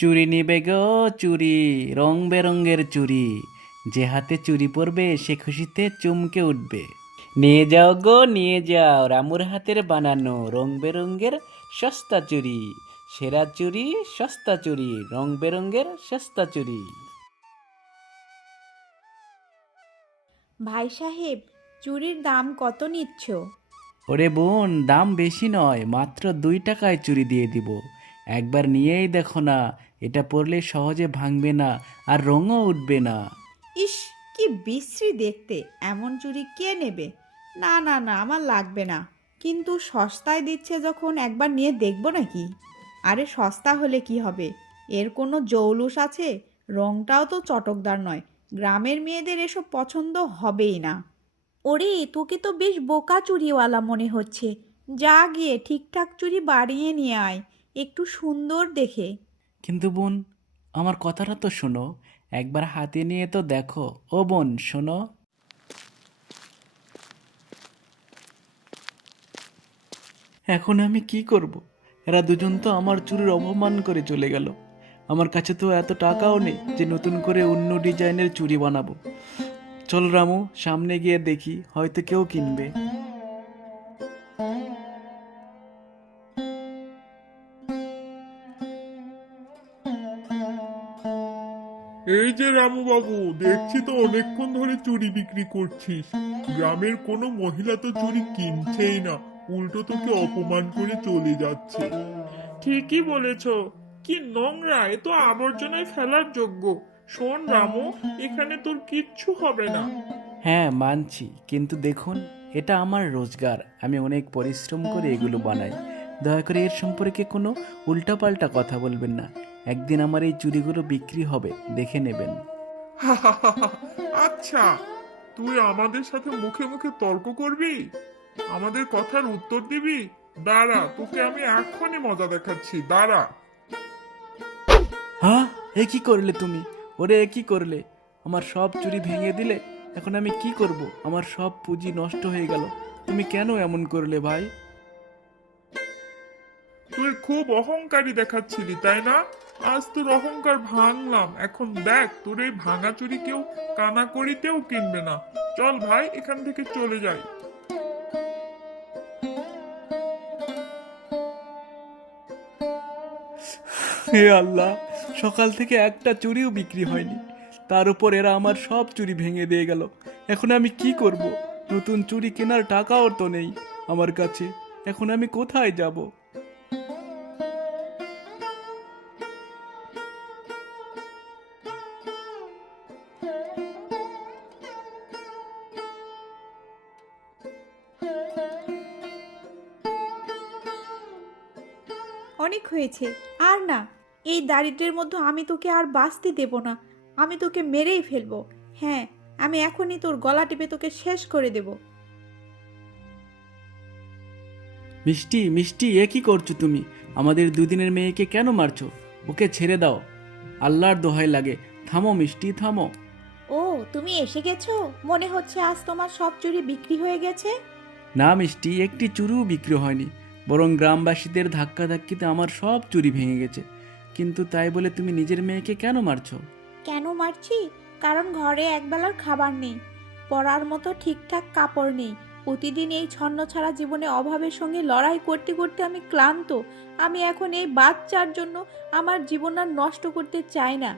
চুড়ি নিবে গো চুড়ি, রং বেরঙের চুড়ি, যে হাতে চুড়ি পরবে সে খুশিতে চমকে উঠবে। নিয়ে যাও গো নিয়ে যাও রামুর হাতের বানানো রং বেরঙের সস্তা চুড়ি, সেরা চুড়ি সস্তা চুড়ি, রং বেরঙের সস্তা চুড়ি। ভাই সাহেব, চুড়ির দাম কত নিচ্ছ? ওরে বোন, দাম বেশি নয়, মাত্র 2 টাকায় চুড়ি দিয়ে দিব। একবার নিয়েই দেখো না, এটা পরলে সহজে ভাঙবে না, আর রঙও উঠবে না। ইস, কি বিশ্রী দেখতে! এমন চুড়ি কে নেবে? না না না, আমার লাগবে না। কিন্তু সস্তায় দিচ্ছে যখন, একবার নিয়ে দেখবো নাকি? আরে সস্তা হলে কি হবে? এর কোনো জৌলুস আছে? রংটাও তো চটকদার নয়। গ্রামের মেয়েদের এসব পছন্দ হবেই না। ওরে, তোকে তো বেশ বোকা চুড়িওয়ালা মনে হচ্ছে। যা গিয়ে ঠিকঠাক চুড়ি বাড়িয়ে নিয়ে আয়, একটু সুন্দর দেখে। কিন্তু বোন, আমার কথাটা তো শোনো, একবার হাতে নিয়ে তো দেখো। ও বোন শোনো। এখন আমি কি করব? এরা দুজন তো আমার চুরির অপমান করে চলে গেল। আমার কাছে তো এত টাকাও নেই যে নতুন করে অন্য ডিজাইনের চুড়ি বানাবো। চল রামু, সামনে গিয়ে দেখি, হয়তো কেউ কিনবে। এই যে রামু বাবু, দেখছি তো অনেকক্ষণ ধরে চুড়ি বিক্রি করছিস। গ্রামের কোনো মহিলা তো চুড়ি কিনছেই না, উল্টো তোকে অপমান করে চলে যাচ্ছে। ঠিকই বলেছ, কি নোংরা! এ তো আবর্জনায় ফেলার যোগ্য। শোন রামু, এখানে তোর কিচ্ছু হবে না। হ্যাঁ মানছি, কিন্তু দেখুন, এটা আমার রোজগার, আমি অনেক পরিশ্রম করে এগুলো বানাই। দয়া করে এর সম্পর্কে কোনো উল্টাপাল্টা কথা বলবেন না। একদিন আমার এই চুড়িগুলো বিক্রি হবে, দেখে নেবেন। আচ্ছা, তুই আমাদের সাথে মুখে মুখে তর্ক করবি? আমাদের কথার উত্তর দিবি? দাঁড়া, তোকে আমি এক্ষুনি মজা দেখাচ্ছি, দাঁড়া। হ্যাঁ, এ কি করলে তুমি? ওরে এ কি করলে? আমার সব চুড়ি ভেঙে দিলে। এখন আমি কি করব? আমার সব পুঁজি নষ্ট হয়ে গেল। তুমি কেন এমন করলে ভাই? তুই খুব অহংকারী দেখাচ্ছিলি, তাই না? আজ তোর অহংকার ভাঙলাম। এখন দেখ, তোর এই ভাঙা চুরি কেউ কানা করিতেও কিনবে না। চল ভাই, এখান থেকে চলে যাই। হে আল্লাহ, সকাল থেকে একটা চুড়িও বিক্রি হয়নি, তার উপর এরা আমার সব চুড়ি ভেঙে দিয়ে গেল। এখন আমি কি করব? নতুন চুড়ি কেনার টাকাও তো নেই আমার কাছে। এখন আমি কোথায় যাব? অনেক হয়েছে, আর না। এই দারিদ্র্যের মধ্যে আমি তোকে আর বাঁচতে দেব না। আমি তোকে মেরেই ফেলবো। হ্যাঁ, আমি এখনই তোর গলা টিপে তোকে শেষ করে দেব। মিষ্টি মিষ্টি, এ কি করছো তুমি? আমাদের দুদিনের মেয়েকে কেন মারছো? ওকে ছেড়ে দাও, আল্লাহর দোহাই লাগে। থামো মিষ্টি, থামো। ও, তুমি এসে গেছো? মনে হচ্ছে আজ তোমার সব চুরি বিক্রি হয়ে গেছে। না মিষ্টি, একটি চুরিও বিক্রি হয়নি, বরং গ্রামবাসীদের ধাক্কাধাক্কিতে আমার সব চুরি ভেঙে গেছে। কিন্তু তাই বলে তুমি নিজের মেয়েকে কেন মারছো? কেন মারছি? কারণ ঘরে একবেলার খাবার নেই, পরার মতো ঠিকঠাক কাপড় নেই। প্রতিদিন এই ছন্নছাড়া জীবনে অভাবের সঙ্গে লড়াই করতে করতে আমি ক্লান্ত। আমি এখন এই বাচ্চার জন্য আমার জীবন আর নষ্ট করতে চাই না।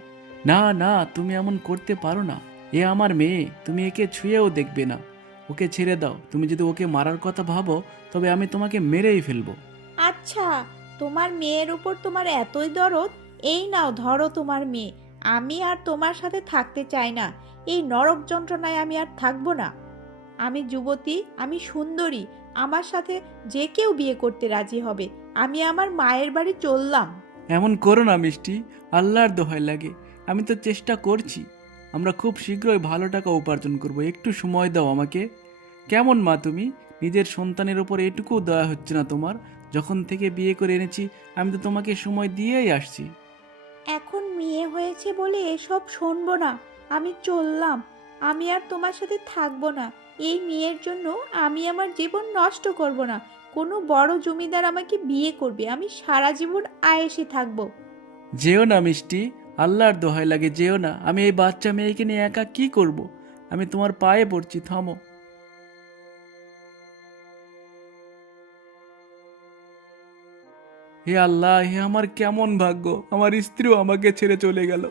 না না, তুমি এমন করতে পারো না। এ আমার মেয়ে, তুমি একে ছুঁয়েও দেখবে না। ওকে ছেড়ে দাও। তুমি যদি ওকে মারার কথা ভাবো, তবে আমি তোমাকে মেরেই ফেলবো। আচ্ছা, তোমার মেয়ের উপর তোমার এতই দরদ? এই নাও, ধরো তোমার মেয়ে। আমি আর তোমার সাথে থাকতে চাই না। এই নরক যন্ত্রণায় আমি আর থাকবো না। আমি যুবতী, আমি সুন্দরী। আমার সাথে যে কেউ বিয়ে করতে রাজি হবে। আমি আমার মায়ের বাড়ি চললাম। এমন করো না মিষ্টি, আল্লাহর দোহাই লাগে। আমি তো চেষ্টা করছি। আমরা খুব শীঘ্রই ভালো টাকা উপার্জন করব, একটু সময় দাও আমাকে। কেমন মা তুমি? নিজের সন্তানের ওপর এটুকু দয়া হচ্ছে না তোমার? যখন থেকে বিয়ে করে এনেছি, আমি তো তোমাকে সময় দিয়েই আসছি। এখন মেয়ে হয়েছে বলে এসব শুনবো না। আমি চললাম। আমি আর তোমার সাথে থাকবো না। এই মেয়ের জন্য আমি আমার জীবন নষ্ট করব না। কোনো বড় জমিদার আমাকে বিয়ে করবে, আমি সারা জীবন আয়েসে থাকবো। যেও না মিষ্টি, আল্লাহর দোহাই লাগে যেও না। আমি এই বাচ্চা মেয়েকে নিয়ে একা কি করব? আমি তোমার পায়ে পড়ছি, থামো। হে আল্লাহ, হে আমার কেমন ভাগ্য, আমার স্ত্রীও আমাকে ছেড়ে চলে গেল,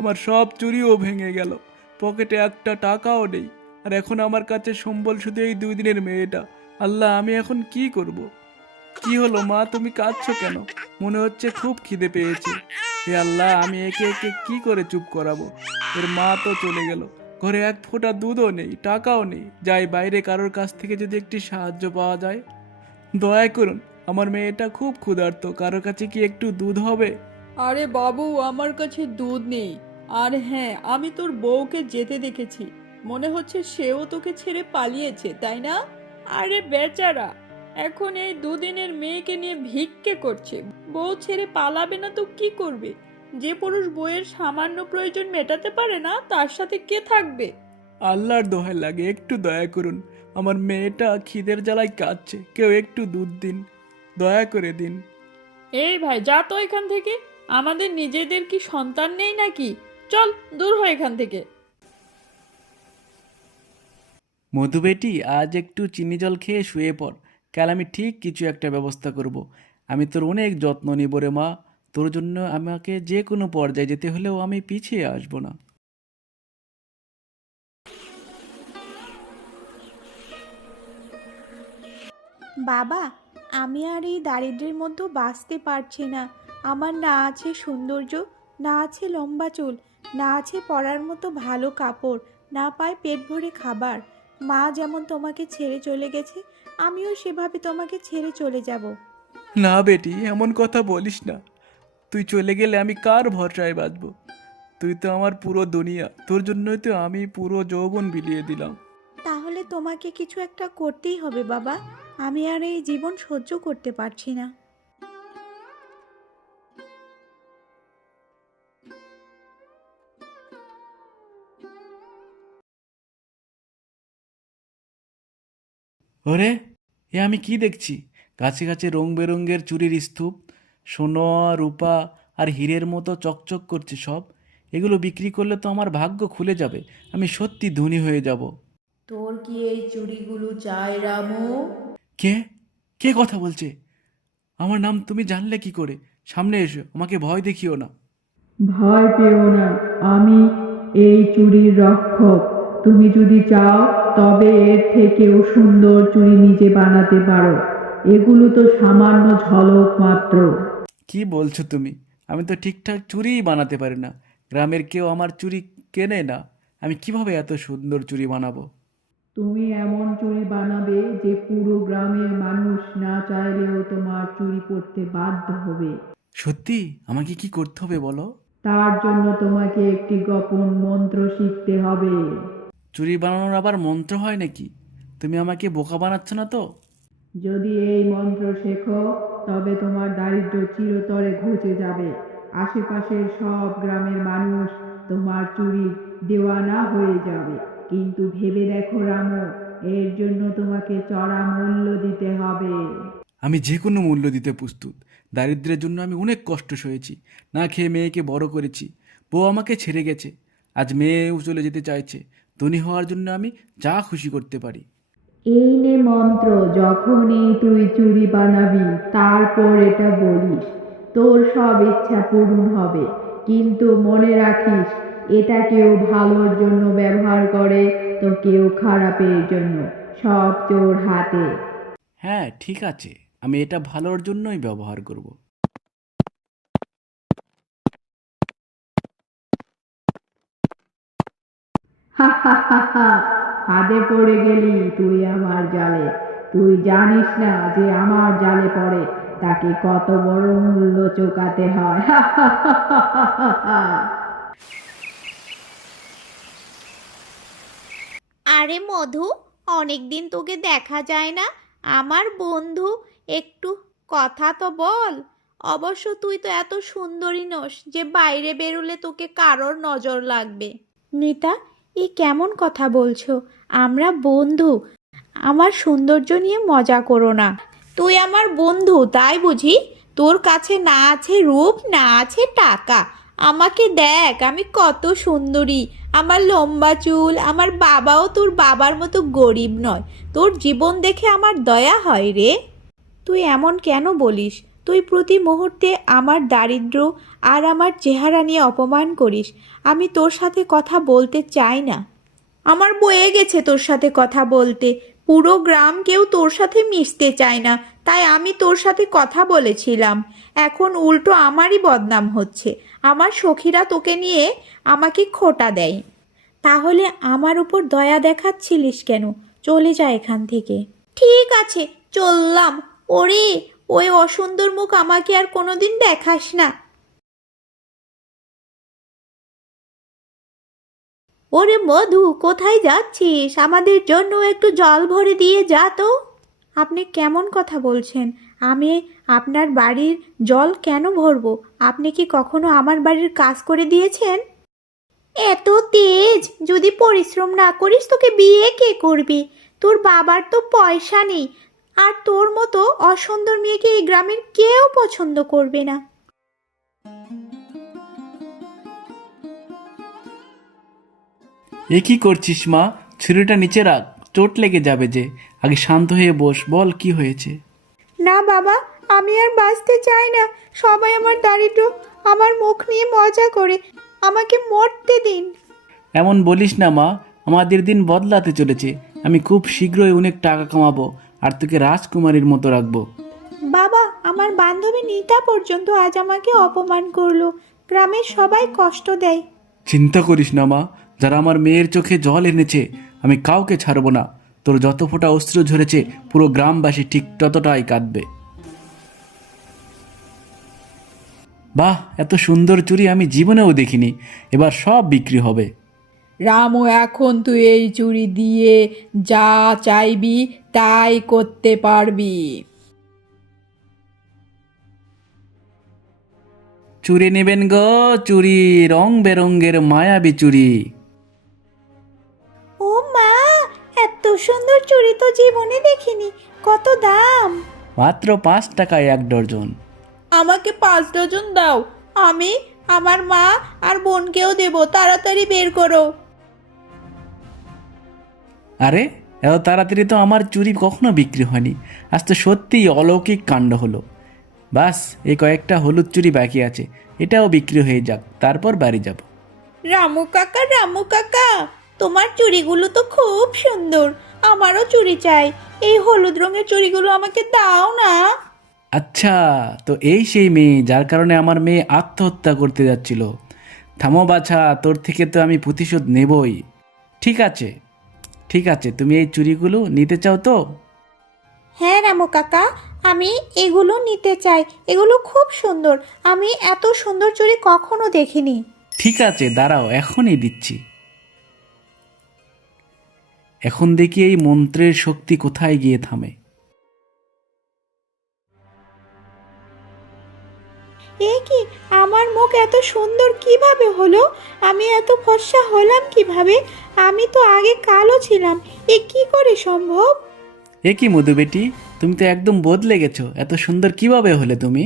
আমার সব চুরিও ভেঙে গেল, পকেটে একটা টাকাও নেই, আর এখন আমার কাছে সম্বল শুধু এই 2 দিনের মেয়েটা। আল্লাহ, আমি এখন কি করব? কি হলো মা, তুমি কাঁদছো কেন? মনে হচ্ছে খুব খিদে পেয়েছে। হে আল্লাহ, আমি একে একে কি করে চুপ করাবো? এর মা তো চলে গেল, ঘরে এক ফোঁটা দুধও নেই, টাকাও নেই। যাই বাইরে কারোর কাছ থেকে যদি একটি সাহায্য পাওয়া যায়। দয়া করুন, আমার মেয়েটা খুব ক্ষুধার্ত, কারোর কাছে কি একটু দুধ হবে? আরে বাবু, আমার কাছে দুধ নেই। আর হ্যাঁ, আমি তোর বউকে যেতে দেখেছি, মনে হচ্ছে সেও তোকে ছেড়ে পালিয়েছে, তাই না? আরে বেচারা, এখন এই 2 দিনের মেয়েকে নিয়ে ভিক্ষে করছে। বউ ছেড়ে পালাবে না তো কি করবে? যে পুরুষ বউয়ের সামান্য প্রয়োজন মেটাতে পারে না, তার সাথে কে থাকবে? আল্লাহর দোহাই লাগে, একটু দয়া করুন, আমার মেয়েটা খিদের জ্বালায় কাঁদছে, কেউ একটু দুধ দিন, দয়া করে দিন। এই ভাই, যা তো এখান থেকে। আমাদের নিজেদের কি সন্তান নেই নাকি? চল দূর হ এখান থেকে। মধু বেটি, আজ একটু চিনি জল খেয়ে শুয়ে পড়, কাল আমি ঠিক কিছু একটা ব্যবস্থা করব। আমি তোর অনেক যত্ন নিব রে মা, তোর জন্য আমাকে যে কোনো পর্যায়ে যেতে হলেও আমি পিছিয়ে আসবো না। বাবা, আমি আর এই দারিদ্র্যের মধ্যে বাঁচতে পারছি না। আমার না আছে সৌন্দর্য, না আছে লম্বা চুল, না আছে পরার মতো ভালো কাপড়, না পাই পেট ভরে খাবার। মা যেমন তোমাকে ছেড়ে চলে গেছে, আমিও সেভাবে তোমাকে ছেড়ে চলে যাব। না বেটি, এমন কথা বলিস না। তুই চলে গেলে আমি কার ভরসায় বাঁচবো? তুই তো আমার পুরো দুনিয়া, তোর জন্যই তো আমি পুরো যৌবন বিলিয়ে দিলাম। তাহলে তোমাকে কিছু একটা করতেই হবে বাবা, আমি আর এই জীবন সহ্য করতে পারছি না। ওরে, এ আমি কি দেখছি? গাছে গাছে রং বেরঙের চুরির স্তূপ, সোনা রূপা আর হীরের মতো চকচক করছে সব। এগুলো বিক্রি করলে তো আমার ভাগ্য খুলে যাবে, আমি সত্যি ধনী হয়ে যাব। তোর কি এই চুড়িগুলো চাই রামু? কে? কে কথা বলছে? আমার নাম তুমি জানলে কি করে? সামনে এসো, আমাকে ভয় দেখিও না। ভয় পেও না, আমি এই চুড়ির রক্ষক। তুমি যদি চাও তবে এর থেকেও সুন্দর চুড়ি নিজে বানাতে পারো। এগুলো তো সামান্য ঝলক মাত্র। কি বলছো তুমি? আমি তো ঠিকঠাক চুড়িই বানাতে পারি না, গ্রামের কেউ আমার চুড়ি কেনে না, আমি কিভাবে এত সুন্দর চুড়ি বানাবো? তুমি এমন চুড়ি বানাবে যে পুরো গ্রামের মানুষ না চাইলেও তোমার চুড়ি পরতে বাধ্য হবে। সত্যি? আমাকে কি করতে হবে বলো? তার জন্য তোমাকে একটি গোপন মন্ত্র শিখতে হবে। চুড়ি বানানোর আবার মন্ত্র হয় নাকি? তুমি আমাকে বোকা বানাচ্ছ না তো? যদি এই মন্ত্র শেখো তবে তোমার দারিদ্র্য চিরতরে ঘুচে যাবে। আশেপাশের সব গ্রামের মানুষ তোমার চুরির দেওয়ানা হয়ে যাবে। কিন্তু ভেবে দেখো রামু, এর জন্য তোমাকে চড়া মূল্য দিতে হবে। আমি যে কোনো মূল্য দিতে প্রস্তুত। দারিদ্র্যের জন্য আমি অনেক কষ্ট সয়েছি, না খেয়ে মেয়েকে বড় করেছি, বউ আমাকে ছেড়ে গেছে, আজ মেয়েও চলে যেতে চাইছে। ধনী হওয়ার জন্য আমি যা খুশি করতে পারি। এই নে মন্ত্র, যখনই তুই চুড়ি বানাবি তারপর এটা বলিস, তোর সব ইচ্ছা পূরণ হবে। কিন্তু মনে রাখিস, এটা কেউ ভালোর জন্য ব্যবহার করে তো কেউ খারাপের জন্য। সব তোর হাতে। হ্যাঁ ঠিক আছে, আমি এটা ভালোর জন্যই ব্যবহার করব। হা হা হা হা, ফাঁদে পড়ে গেলি তুই আমার জালে। তুই জানিস না যে আমার জালে পড়ে তাকে কত বড় মূল্য চোকাতে হয়। হা হা হা হা হা হা। আরে মধু, অনেকদিন তোকে দেখা যায় না। আমার বন্ধু, একটু কথা তো বল। অবশ্য তুই তো এত সুন্দরী নস যে বাইরে বেরোলে তোকে কারোর নজর লাগবে। মিতা, এই কেমন কথা বলছো? আমরা বন্ধু, আমার সৌন্দর্য নিয়ে মজা করো না। তুই আমার বন্ধু তাই বুঝি? তোর কাছে না আছে রূপ, না আছে টাকা। আমাকে দেখ, আমি কত সুন্দরী, আমার লম্বা চুল, আমার বাবাও তোর বাবার মতো গরিব নয়। তোর জীবন দেখে আমার দয়া হয় রে। তুই এমন কেন বলিস? তুই প্রতি মুহূর্তে আমার দারিদ্র্য আর আমার চেহারা নিয়ে অপমান করিস। আমি তোর সাথে কথা বলতে চাই না। আমার বয়ে গেছে তোর সাথে কথা বলতে। পুরো গ্রাম কেউ তোর সাথে মিশতে চায় না, তাই আমি তোর সাথে কথা বলেছিলাম। এখন উল্টো আমারই বদনাম হচ্ছে। আমার সখীরা তোকে নিয়ে আমাকে খোঁটা দেয়। তাহলে আমার উপর দয়া দেখাচ্ছিলিস কেন? চলে যা এখান থেকে। ঠিক আছে, চললাম। ওরে, ওই অসুন্দর মুখ আমাকে আর কোনোদিন দেখাস না। ওরে মধু, কোথায় যাচ্ছিস? আমাদের জন্য একটু জল ভরে দিয়ে যা তো। আপনি কেমন কথা বলছেন? আমি আপনার বাড়ির জল কেন ভরবো? আপনি কি কখনো আমার বাড়ির কাজ করে দিয়েছেন? এত তেজ! যদি পরিশ্রম না করিস তোকে বিয়ে কে করবি? তোর বাবার তো পয়সা নেই, আর তোর মতো অসুন্দর মেয়েকে এই গ্রামের কেউ পছন্দ করবে না। এ কি করছিস মা? ছুরিটা নিচে রাখ, চোট লেগে যাবে যে। আগে শান্ত হয়ে বস, বল কি হয়েছে। না বাবা, আমি আর বাঁচতে চাই না। সবাই আমার দারিদ্র্য, আমার মুখ নিয়ে মজা করে। আমাকে মরতে দিন। এমন বলিস না মা, আমাদের দিন বদলাতে চলেছে। আমি খুব শীঘ্রই অনেক টাকা কামাবো আর তোকে রাজকুমারীর মতো রাখবো। বাবা, আমার বান্ধবী নিতা পর্যন্ত আজ আমাকে অপমান করলো। গ্রামের সবাই কষ্ট দেয়। চিন্তা করিস না মা, যারা আমার মেয়ের চোখে জল এনেছে আমি কাউকে ছাড়বো না। তোর যত ফোঁটা অস্ত্র ঝরেছে পুরো গ্রামবাসী ঠিক ততটাই কাঁদবে। বাহ, এত সুন্দর চুড়ি আমি জীবনেও দেখিনি। এবার সব বিক্রি হবে। রামু, এখন তুই এই চুড়ি দিয়ে যা চাইবি তাই করতে পারবি। চুড়ি নেবেন গো, চুড়ি, রং বেরঙ্গের মায়াবী চুড়ি। ও মা, এত সুন্দর চুড়ি তো জীবনে দেখিনি। কত দাম? মাত্র 5 টাকায় 1 ডজন। আমাকে 5 ডজন দাও। আমি আমার মা আর বোনকেও দেব। তাড়াতাড়ি বের করো। আরে, এত তাড়াতাড়ি তো আমার চুড়ি কখনো বিক্রি হয়নি। আজ তো সত্যিই অলৌকিক কাণ্ড হলো। বাস, এই কয়েকটা হলুদ চুড়ি বাকি আছে, এটাও বিক্রি হয়ে যাক, তারপর বাড়ি যাব। রামু কাকা, রামু কাকা, তোমার চুড়িগুলো তো খুব সুন্দর। আমারও চুড়ি চাই। এই হলুদ রঙের চুড়িগুলো আমাকে দাও না। আচ্ছা, তো এই সেই মেয়ে যার কারণে আমার মেয়ে আত্মহত্যা করতে যাচ্ছিল। থামো বাছা, তোর থেকে তো আমি প্রতিশোধ নেবই। ঠিক আছে, ঠিক আছে, তুমি এই চুড়িগুলো নিতে চাও তো? হ্যাঁ রামু কাকা, আমি এগুলো নিতে চাই। এগুলো খুব সুন্দর। আমি এত সুন্দর চুড়ি কখনো দেখিনি। ঠিক আছে, দাঁড়াও, এখনই দিচ্ছি। এখন দেখি এই মন্ত্রের শক্তি কোথায় গিয়ে থামে। এ কি, আমার মুখ এত সুন্দর কিভাবে হলো? আমি এত ফর্সা হলাম কিভাবে? আমি তো আগে কালো ছিলাম। এ কি করে সম্ভব? এ কি মধু বেটি, তুমি তো একদম বদলে গেছো। এত সুন্দর কিভাবে হলে তুমি?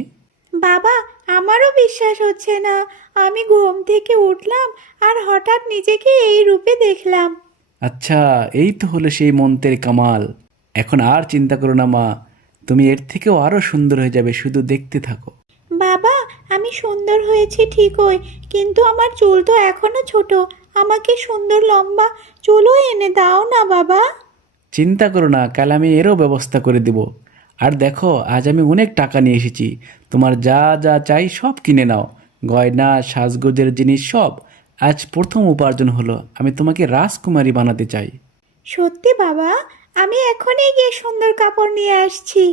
বাবা, আমারও বিশ্বাস হচ্ছে না। আমি ঘুম থেকে উঠলাম আর হঠাৎ নিজেকে এই রূপে দেখলাম। আচ্ছা, এই তো হলো সেই মন্ত্রের কামাল। এখন আর চিন্তা করো না মা, তুমি এর থেকেও আরো সুন্দর হয়ে যাবে, শুধু দেখতে থাকো। বাবা, আমি সুন্দর হয়েছি ঠিকই, কিন্তু আমার চুল তো এখনো ছোট। আমাকে সুন্দর লম্বা চুলও এনে দাও না বাবা। চিন্তা করো না, কাল আমি এরও ব্যবস্থা করে দেব। আর দেখো, আজ আমি অনেক টাকা নিয়ে এসেছি। তোমার যা যা চাই সব কিনে নাও, গয়না, সাজগোজের জিনিস সব। আজ প্রথম উপার্জন হলো, আমি তোমাকে রাজকুমারী বানাতে চাই। সত্যি বাবা? আমি এখনই গিয়ে সুন্দর কাপড় নিয়ে আসছি।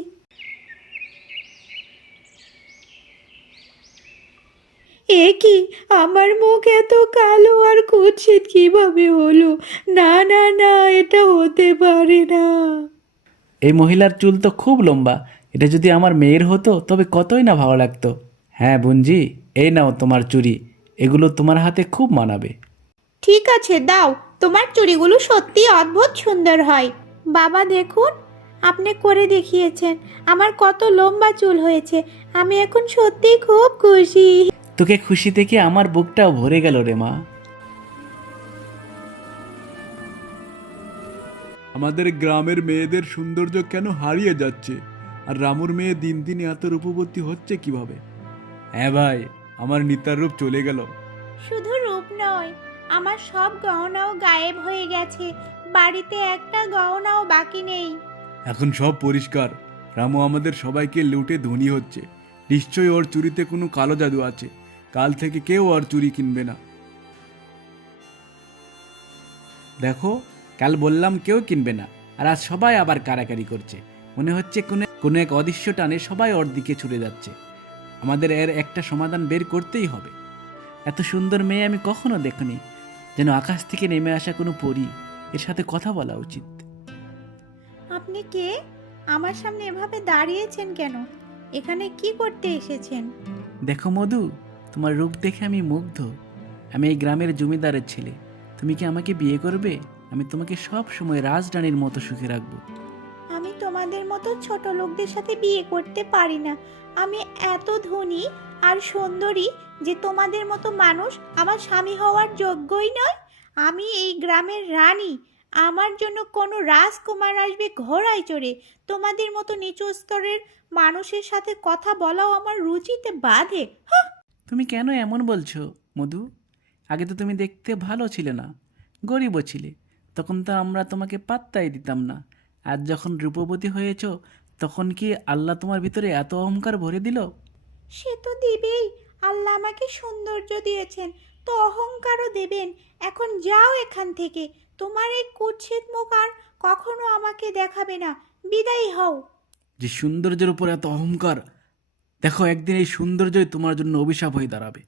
এ কি, আমার মুখ এত কালো আর কুৎসিত কিভাবে হলো? না না না, এটা হতে পারে না। এই মহিলার চুল তো খুব লম্বা। এটা যদি আমার মেয়ের হতো তবে কতই না ভালো লাগতো। হ্যাঁ বোনজি, এই নাও তোমার চুড়ি, এগুলো তোমার হাতে খুব মানাবে। ঠিক আছে, দাও। তোমার চুড়িগুলো সত্যি অদ্ভুত সুন্দর হয়। বাবা দেখুন, আপনি করে দেখিয়েছেন। আমার কত লম্বা চুল হয়েছে। আমি এখন সত্যিই খুব খুশি। তোকে খুশি থেকে আমার বুকটাও ভরে গেল রে মা। আমাদের গ্রামের মেয়েদের সৌন্দর্য কেন হারিয়ে যাচ্ছে, আর রামুর মেয়ে দিন দিন এত রূপবতী হচ্ছে কিভাবে? হ্যাঁ ভাই, আমার নিতার রূপ চলে গেল। শুধু রূপ নয়, আমার সব গহনাও গায়েব হয়ে গেছে। বাড়িতে একটা গহনাও বাকি নেই। এখন সব পরিষ্কার। রামু আমাদের সবাইকে লুটে ধনী হচ্ছে। নিশ্চয়ই ওর চুরিতে কোনো কালো জাদু আছে। কাল থেকে কেউ আর চুরি কিনবে না। দেখো, কাল বললাম কেউ কিনবে না, আর আজ সবাই আবার কারাকারি করছে। মনে হচ্ছে কোনো এক অদৃশ্য টানে সবাই ওর দিকে ছুটে যাচ্ছে। আমাদের এর একটা সমাধান বের করতেই হবে। এত সুন্দর মেয়ে আমি কখনো দেখিনি, যেন আকাশ থেকে নেমে আসা কোনো পরী। এর সাথে কথা বলা উচিত। আপনি কে? আমার সামনে এভাবে দাঁড়িয়েছেন কেন? এখানে কি করতে এসেছেন? দেখো মধু, তোমার রূপ দেখে আমি মুগ্ধ। আমি এই গ্রামের জমিদারের ছেলে। তুমি কি আমাকে বিয়ে করবে? আমি তোমাকে সব সময় রাজরানীর মতো সুখে রাখবো। আমি তোমাদের মতো ছোট লোকদের সাথে বিয়ে করতে পারি না। আমি এত ধনী আর সুন্দরী যে তোমাদের মতো মানুষ আমার স্বামী হওয়ার যোগ্যই নয়। আমি এই গ্রামের রানী। আমার জন্য কোনো রাজকুমার আসবে ঘোড়ায় চড়ে। তোমাদের মতো নিচু স্তরের মানুষের সাথে কথা বলাও আমার রুচিতে বাধে। তুমি কেন এমন বলছো মধু? আগে তো তুমি দেখতে ভালো ছিলে না, গরিবও ছিলে। তখন তো আমরা তোমাকে পাত্তাই দিতাম না। আজ যখন রূপবতী হয়েছো, তখন কি আল্লাহ তোমার ভিতরে এত অহংকার ভরে দিল? সে তো দিবেই। আল্লাহ আমাকে সৌন্দর্য দিয়েছেন, তো অহংকারও দেবেন। এখন যাও এখান থেকে। তোমার এই কুৎসিত মুখ আর কখনো আমাকে দেখাবে না। বিদায়ী হও। যে সৌন্দর্যের উপর এত অহংকার, দেখো একদিন এই সৌন্দর্যই তোমার জন্য অভিশাপ হয়ে দাঁড়াবে।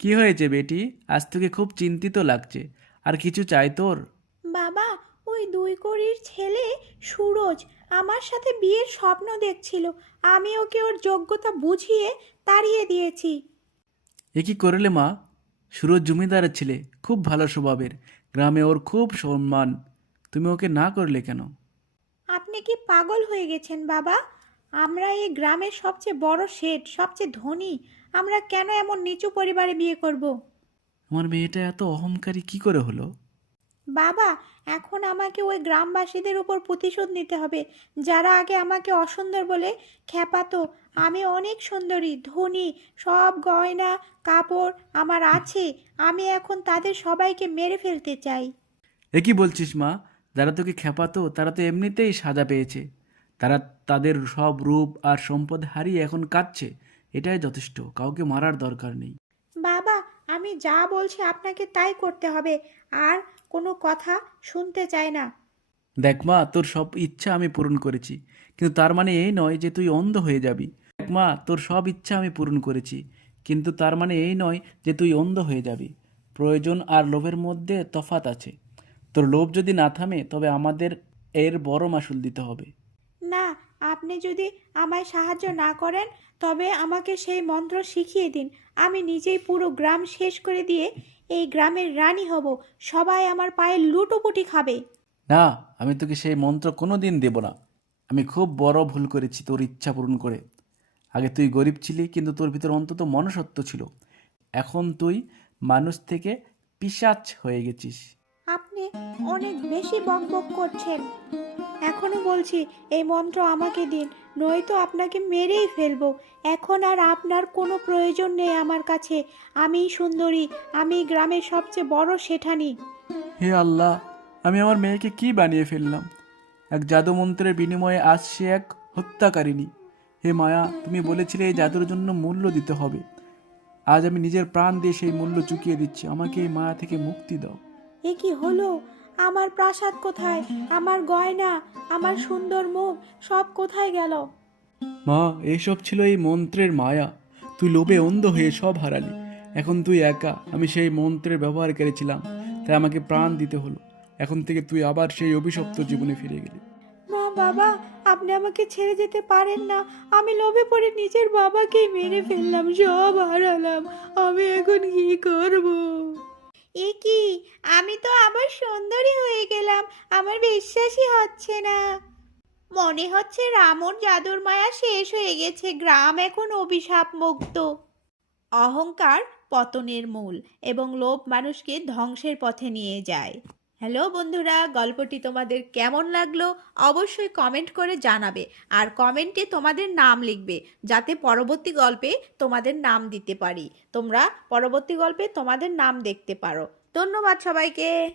কি হয়েছে বেটি? আজ তোকে খুব চিন্তিত লাগছে। আর কিছু চাই তোর? বাবা, ওই 2 কড়ির ছেলে সুরজ আমার সাথে বিয়ের স্বপ্ন দেখছিল। আমি ওকে ওর যোগ্যতা বুঝিয়ে তাড়িয়ে দিয়েছি। এ কি করলে মা? সুরজ জমিদারের ছেলে, খুব ভালো স্বভাবের, গ্রামে ওর খুব সম্মান। তুমি ওকে না করলে কেন? আপনি কি পাগল হয়ে গেছেন বাবা? আমরা এই গ্রামের সবচেয়ে বড় শেঠ, সবচেয়ে ধনী। আমরা কেন এমন নিচু পরিবারে বিয়ে করব? আমার মেয়েটা এত অহংকারী কি করে হলো? বাবা, এখন আমাকে ওই গ্রামবাসীদের উপর প্রতিশোধ নিতে হবে, যারা আগে আমাকে অসুন্দর বলে খ্যাপাতো। আমি অনেক সুন্দরী, ধনী, সব গয়না কাপড় আমার আছে। আমি এখন তাদের সবাইকে মেরে ফেলতে চাই। এ কি বলছিস মা? যারা তোকে খেপাতো তারা তো এমনিতেই সাজা পেয়েছে। তারা তাদের সব রূপ আর সম্পদ হারিয়ে এখন কাঁদছে। এটাই যথেষ্ট, কাউকে মারার দরকার নেই। বাবা, আমি যা বলছি আপনাকে তাই করতে হবে। আর কোনো কথা শুনতে চাই না। দেখ মা, তোর সব ইচ্ছা আমি পূরণ করেছি, কিন্তু তার মানে এই নয় যে তুই অন্ধ হয়ে যাবি। দেখ মা, তোর সব ইচ্ছা আমি পূরণ করেছি, কিন্তু তার মানে এই নয় যে তুই অন্ধ হয়ে যাবি। প্রয়োজন আর লোভের মধ্যে তফাৎ আছে। তোর লোভ যদি না থামে, তবে আমাদের এর বড় মাসুল দিতে হবে। না, আপনি যদি আমায় সাহায্য না করেন, তবে আমাকে সেই মন্ত্র শিখিয়ে দিন। আমি নিজেই পুরো গ্রাম শেষ করে দিয়ে এই গ্রামের রানী হব। সবাই আমার পায়ে লুটোপুটি খাবে। না, আমি তোকে সেই মন্ত্র কোনো দিন দেব না। আমি খুব বড় ভুল করেছি তোর ইচ্ছা পূরণ করে। আগে তুই গরিব ছিলি, কিন্তু তোর ভিতর অন্তত মনুষ্যত্ব ছিল। এখন তুই মানুষ থেকে পিশাচ হয়ে গেছিস। আপনি অনেক বেশি বকবক করছেন। এখনো বলছি, এই মন্ত্র আমাকে দিন, নয়তো আপনাকে মেরেই ফেলবো। এখন আর আপনার কোনো প্রয়োজন নেই আমার কাছে। আমিই সুন্দরী, আমি গ্রামের সবচেয়ে বড় শেঠানী। হে আল্লাহ, আমি আমার মেয়েকে কি বানিয়ে ফেললাম? এক জাদু মন্ত্রের বিনিময়ে আজ সে এক হত্যাকারিণী। হে মায়া, তুমি বলেছিলে এই জাদুর জন্য মূল্য দিতে হবে। আজ আমি নিজের প্রাণ দিয়ে সেই মূল্য চুকিয়ে দিচ্ছি। আমাকে এই মায়া থেকে মুক্তি দাও। এ কি হলো? আমার প্রাসাদ কোথায়? আমার গয়না, আমার সুন্দর মুখ সব কোথায় গেল? মা, এইসব ছিল এই মন্ত্রের মায়া। তুই লোভে অন্ধ হয়ে সব হারালি। এখন তুই একা। আমি সেই মন্ত্রের ব্যবহার করেছিলাম, তাই আমাকে প্রাণ দিতে হলো। এখন থেকে তুই আবার সেই অভিশপ্ত জীবনে ফিরে গেলি। না বাবা, আপনি আমাকে ছেড়ে যেতে পারেন না। আমি লোভে পড়ে নিজের বাবাকেই মেরে ফেললাম, সব হারালাম। আমি এখন কি করব? এ কি, আমি তো আবার সুন্দরী হয়ে গেলাম, আমার বিশ্বাসই হচ্ছে না। মনে হচ্ছে রামুর জাদুর মায়া শেষ হয়ে গেছে, গ্রাম এখন অভিশাপ মুক্ত। অহংকার পতনের মূল এবং লোভ মানুষকে ধ্বংসের পথে নিয়ে যায়। হ্যালো বন্ধুরা, গল্পটি তোমাদের কেমন লাগলো অবশ্যই কমেন্ট করে জানাবে, আর কমেন্টে তোমাদের নাম লিখবে যাতে পরবর্তী গল্পে তোমাদের নাম দিতে পারি, তোমরা পরবর্তী গল্পে তোমাদের নাম দেখতে পারো। ধন্যবাদ সবাইকে।